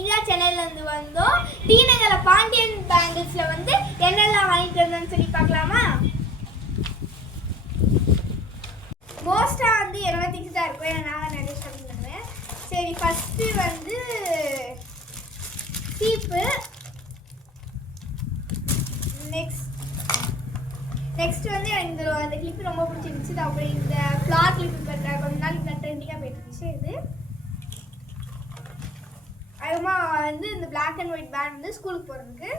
இனிதா சென்னையிலேருந்து வந்தோம். டி நகரில் பாண்டியன் பேங்கிள்ஸில் வந்து என்னெல்லாம் வாங்கிட்டு வந்தோம்னு சொல்லி பார்க்கலாமா? மோஸ்ட்டாக வந்து என்னோட திங்ஸ் தான் இருக்கும், ஏன்னா நான் நிறைய ஷாப்பிங் பண்ணுவேன். சரி, ஃபஸ்ட்டு வந்து சீப்பு. நெக்ஸ்ட் வந்து எனக்கு அந்த கிளிப்பு ரொம்ப பிடிச்சிருந்துச்சு. அப்புறம் இந்த ஃப்ளார் கிளிப் கொஞ்ச நாள் இந்த ட்ரெண்டிங்காக போயிட்டு இருந்துச்சு. இது அதுமா வந்து இந்த பிளாக் அண்ட் ஒயிட் பேண்ட் வந்து ஸ்கூலுக்கு போகிறதுக்கு.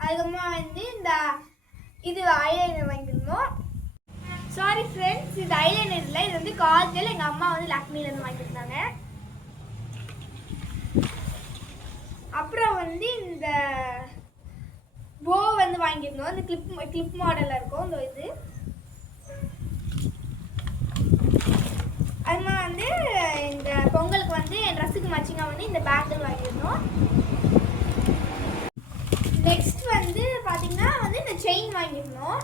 அதுக்கப்புறமா வந்து இந்த இது ஐலைனர் வாங்கியிருந்தோம். சாரி ஃப்ரெண்ட்ஸ், இது ஐலைனர் இல்லை, இது வந்து காஜல். எங்கள் அம்மா வந்து லாக்மிலேருந்து வாங்கியிருந்தாங்க. அப்புறம் வந்து இந்த போ வந்து வாங்கியிருந்தோம். இந்த கிளிப் மாடலில் இருக்கும் இந்த இது. அதுமா வந்து இந்த பொங்கலுக்கு வந்து என் ட்ரெஸ்ஸுக்கு மேட்சிங்காக வந்து இந்த பேங்கிள் வாங்கியிருந்தோம். நெக்ஸ்ட் வந்து பார்த்தீங்கன்னா வந்து இந்த செயின் வாங்கியிருந்தோம்,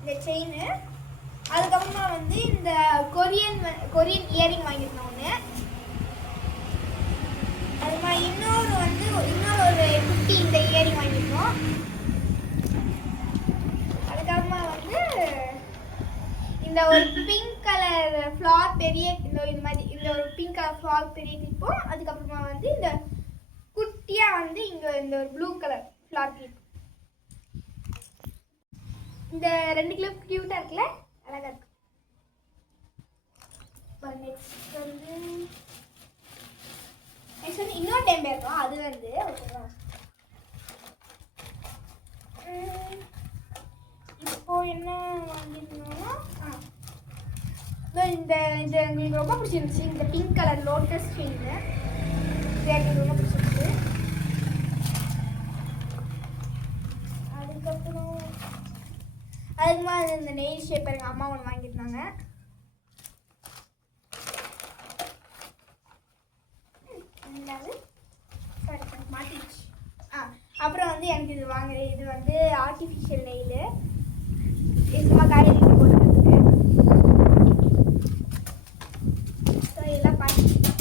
இந்த செயின். அதுக்கப்புறமா வந்து இந்த கொரியன் இயரிங் வாங்கியிருந்தோம் ஒன்று. அதுமா இன்னொரு ஒரு குட்டி இந்த இயரிங் வாங்கியிருந்தோம். அதுக்கப்புறமா வந்து இந்த ஒரு பிங்க் கலர் ஃப்ளார் பெரிய இந்த மாதிரி இந்த ஒரு பிங்க் கலர் ஃப்ளார் பெரிய கிளிப்பும். அதுக்கப்புறமா வந்து இந்த குட்டியாக வந்து இங்கே இந்த ஒரு ப்ளூ கலர் ஃப்ளார் கிளிப். இந்த 2 கிளிப் க்யூட்டாக இருக்குல்ல, அழகாக இருக்கு. நெக்ஸ்ட் வந்து இன்னொரு டைம் இருக்கும். அது வந்து இப்போ என்ன வாங்கியிருந்தோம்னா இந்த எங்களுக்கு ரொம்ப பிடிச்சிருந்துச்சு. இந்த பிங்க் கலர் லோட்டஸ் செயின் எனக்கு ரொம்ப பிடிச்சிருந்துச்சு. அதுக்கப்புறம் அதுக்குமா இந்த நெயில் ஷேப்பர் எங்கள் அம்மா ஒன்று வாங்கியிருந்தாங்க. மாட்டிச்சு. அப்புறம் வந்து எனக்கு இது வந்து ஆர்டிஃபிஷியல் நெயிலு. சும்மா காய்கறி போட்டுருக்கு. ஸோ இதெல்லாம் பார்த்து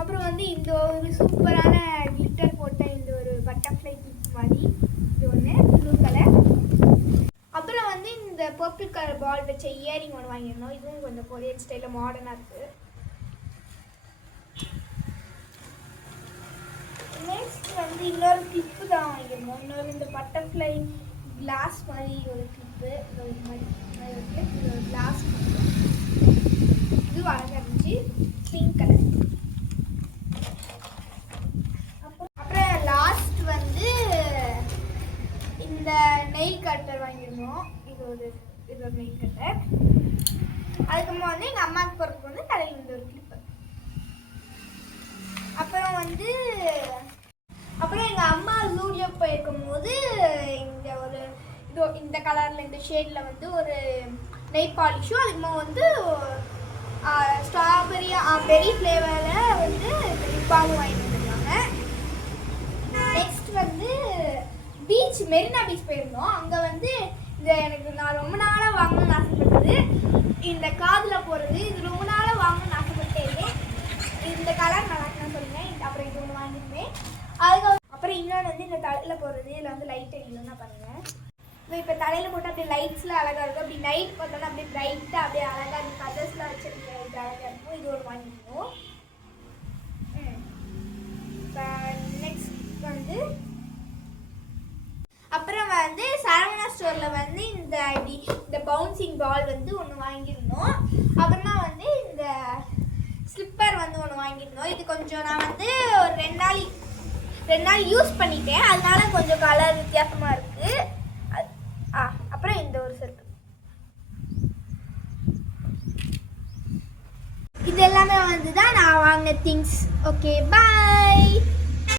அப்புறம் வந்து இந்த ஒரு சூப்பரான கிளிட்டர் போட்ட இந்த ஒரு பட்டர்ஃப்ளை கிளிப் மாதிரி இது ஒன்று ப்ளூ கலர். அப்புறம் வந்து இந்த பர்பிள் கலர் பால் வச்ச இயரிங் ஒன்று வாங்கியிருந்தோம். இதுவும் கொஞ்சம் கொரியன் ஸ்டைலில் மாடர்னாக இருக்குது. நெக்ஸ்ட் வந்து இன்னொரு கிளிப்பு தான் வாங்கியிருந்தோம். இன்னொரு இந்த பட்டர்ஃப்ளை கிளாஸ் மாதிரி ஒரு கிளிப்பு. இது மாதிரி ஒரு கிளிப், இது ஒரு கிளாஸ். இது அழகாக இருந்துச்சு, பிங்க் கலர். அப்புறம் லாஸ்ட் வந்து இந்த நெயில் கட்டர் வாங்கியிருந்தோம். இது ஒரு நெயில் கட்டர். அதுக்கப்புறமா வந்து எங்கள் அம்மாவுக்கு போகிறதுக்கு வந்து தலையில் இந்த ஒரு கிளிப்பு. அப்புறம் எங்கள் அம்மா ஸ்டூடியோ போயிருக்கும் போது இந்த கலரில் இந்த ஷேடில் வந்து ஒரு நெயில் பாலிஷும், அதுக்குமா வந்து பெரி ஃப்ளேவரில் வந்து லிப்பாவும் வாங்கிட்டு வந்துருக்காங்க. நெக்ஸ்ட் வந்து மெரினா பீச் போயிருந்தோம். அங்கே வந்து நான் ரொம்ப நாளாக வாங்கணும்னு ஆசைப்பட்டது இந்த காதில் போகிறது. இது ரொம்ப நாளாக வாங்கணும்னு ஆசைப்பட்டேன். இந்த கலர் நல்லா இருக்குன்னு சொல்லுங்கள். அப்புறம் இது ஒன்று வாங்கியிருந்தேன். அப்புறம் இன்னொன்று வந்து இந்த தலையில் போடுறது. இதில் வந்து லைட் அடிக்கணும்னா பாருங்கள். இப்போ தலையில் போட்டால் அப்படியே லைட்ஸில் அழகாக இருக்கும். அப்படி நைட் போட்டோன்னா அப்படியே ப்ரைட்டாக அப்படியே அழகாக அந்த கலர்ஸ்லாம் வச்சுருக்க இது அழகாக இருக்கும். இது ஒரு வாங்கிக்கணும். நெக்ஸ்ட் வந்து அப்புறம் வந்து சரவணா ஸ்டோரில் வந்து இந்த பவுன்சிங் பால் வந்து ஒன்று வாங்கியிருந்தோம். அப்புறமா வந்து இந்த ஸ்லிப்பர் வந்து ஒன்று வாங்கியிருந்தோம். இது கொஞ்சம் நான் வந்து ஒரு 2 நாள் யூஸ் பண்ணிட்டேன், அதனால கொஞ்சம் கலர் வித்தியாசமாக இருக்குது. அப்புறம் இந்த ஒரு செட்டு. இது எல்லாமே வந்து தான் நான் வாங்கின திங்ஸ். ஓகே, பாய்.